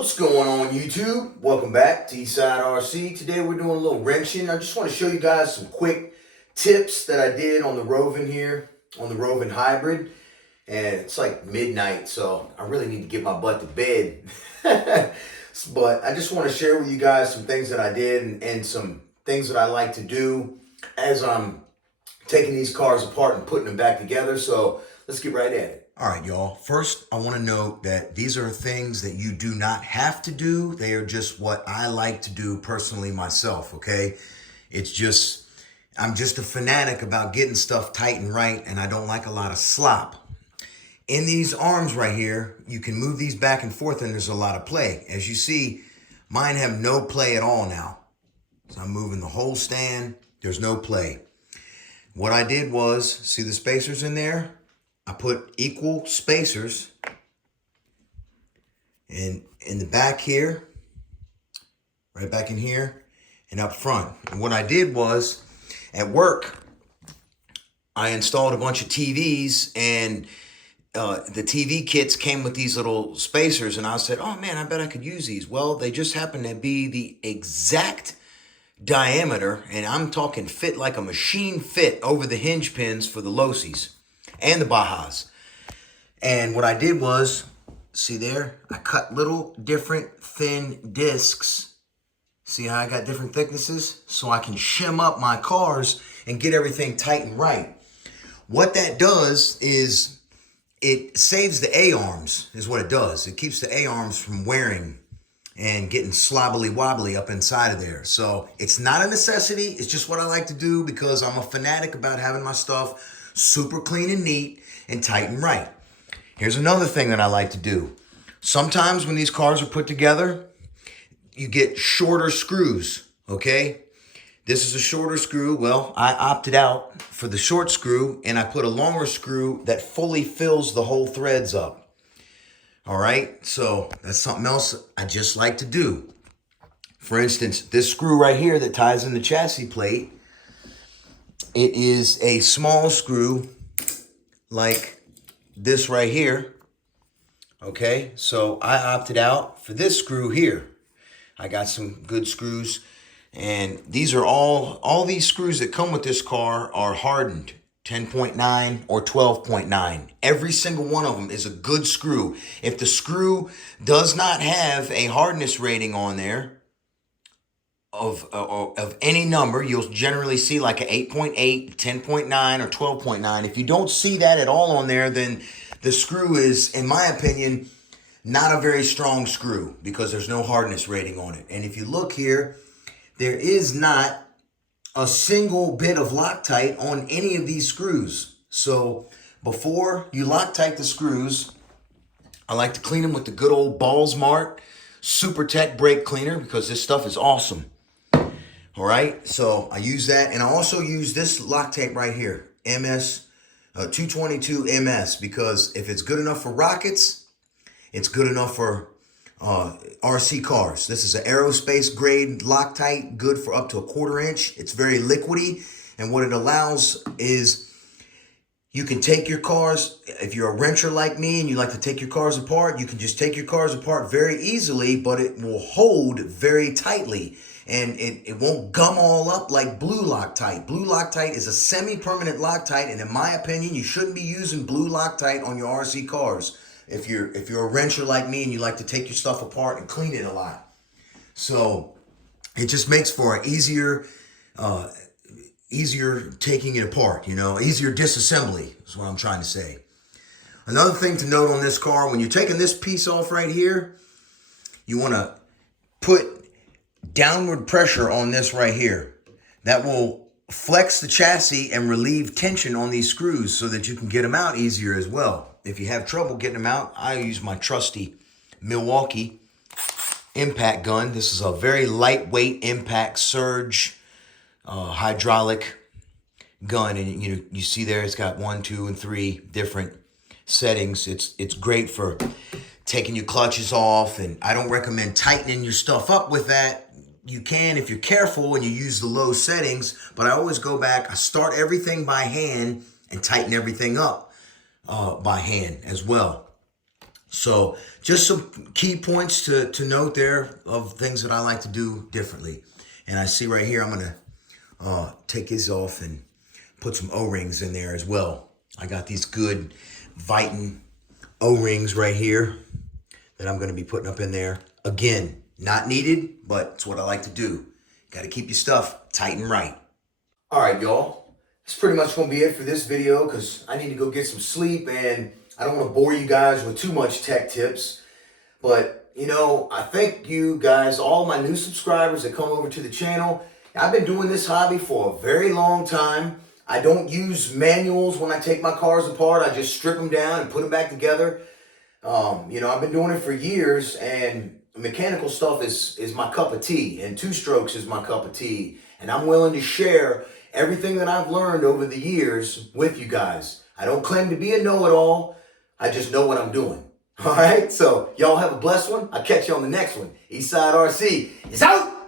What's going on YouTube? Welcome back to Eastside RC. Today we're doing a little wrenching. I just want to show you guys some quick tips that I did on the Rovan here, on the Rovan Hybrid. And it's like midnight, so I really need to get my butt to bed. But I just want to share with you guys some things that I did and some things that I like to do as I'm taking these cars apart and putting them back together. So let's get right at it. All right, y'all. First, I want to note that these are things that you do not have to do. They are just what I like to do personally myself, okay? It's just, I'm just a fanatic about getting stuff tight and right, and I don't like a lot of slop. In these arms right here, you can move these back and forth, and there's a lot of play. As you see, mine have no play at all now. So I'm moving the whole stand. There's no play. What I did was, see the spacers in there? I put equal spacers in the back here, right back in here, and up front. And what I did was, at work, I installed a bunch of TVs, and the TV kits came with these little spacers, and I said, oh man, I bet I could use these. Well, they just happen to be the exact diameter, and I'm talking fit like a machine fit over the hinge pins for the Losies and the Bajas. And what I did was, see there, I cut little different thin discs. See how I got different thicknesses? So I can shim up my cars and get everything tight and right. What that does is it saves the A-arms, is what it does. It keeps the A-arms from wearing and getting slobbily wobbly up inside of there. So it's not a necessity. It's just what I like to do because I'm a fanatic about having my stuff super clean and neat and tight and right. Here's another thing that I like to do. Sometimes when these cars are put together, you get shorter screws, okay? This is a shorter screw. Well, I opted out for the short screw and I put a longer screw that fully fills the whole threads up. All right, so that's something else I just like to do. For instance, this screw right here that ties in the chassis plate, it is a small screw like this right here. Okay, so I opted out for this screw here. I got some good screws, and these are all these screws that come with this car are hardened 10.9 or 12.9. Every single one of them is a good screw. If the screw does not have a hardness rating on there of any number, you'll generally see like an 8.8, 10.9, or 12.9. If you don't see that at all on there, then the screw is, in my opinion, not a very strong screw because there's no hardness rating on it. And if you look here, there is not a single bit of Loctite on any of these screws. So before you Loctite the screws, I like to clean them with the good old Ballsmart Super Tech brake cleaner because this stuff is awesome. All right, so I use that, and I also use this Loctite right here, MS 222 MS, because if it's good enough for rockets, it's good enough for RC cars. This is an aerospace grade Loctite, good for up to a 1/4 inch. It's very liquidy, and what it allows is you can take your cars, if you're a wrencher like me and you like to take your cars apart, you can just take your cars apart very easily, but it will hold very tightly. And it won't gum all up like blue Loctite. Blue Loctite is a semi-permanent Loctite, and in my opinion, you shouldn't be using blue Loctite on your RC cars if you're a wrencher like me and you like to take your stuff apart and clean it a lot. So it just makes for an easier taking it apart, easier disassembly is what I'm trying to say. Another thing to note on this car, when you're taking this piece off right here, you want to put downward pressure on this right here. That will flex the chassis and relieve tension on these screws so that you can get them out easier as well. If you have trouble getting them out, I use my trusty Milwaukee impact gun. This is a very lightweight impact surge hydraulic gun, and you see there it's got 1, 2, and 3 different settings. It's great for taking your clutches off, and I don't recommend tightening your stuff up with that. You can if you're careful and you use the low settings, but I always go back, I start everything by hand and tighten everything up by hand as well. So just some key points to note there of things that I like to do differently. And I see right here, I'm going to take these off and put some O-rings in there as well. I got these good Viton O-rings right here that I'm going to be putting up in there. Again, not needed, but it's what I like to do. Got to keep your stuff tight and right. All right, y'all. That's pretty much going to be it for this video because I need to go get some sleep and I don't want to bore you guys with too much tech tips. But, you know, I thank you guys, all my new subscribers that come over to the channel. I've been doing this hobby for a very long time. I don't use manuals when I take my cars apart. I just strip them down and put them back together. You know, I've been doing it for years, and mechanical stuff is my cup of tea, and two-strokes is my cup of tea. And I'm willing to share everything that I've learned over the years with you guys. I don't claim to be a know-it-all. I just know what I'm doing. All right? So y'all have a blessed one. I'll catch you on the next one. Eastside RC is out!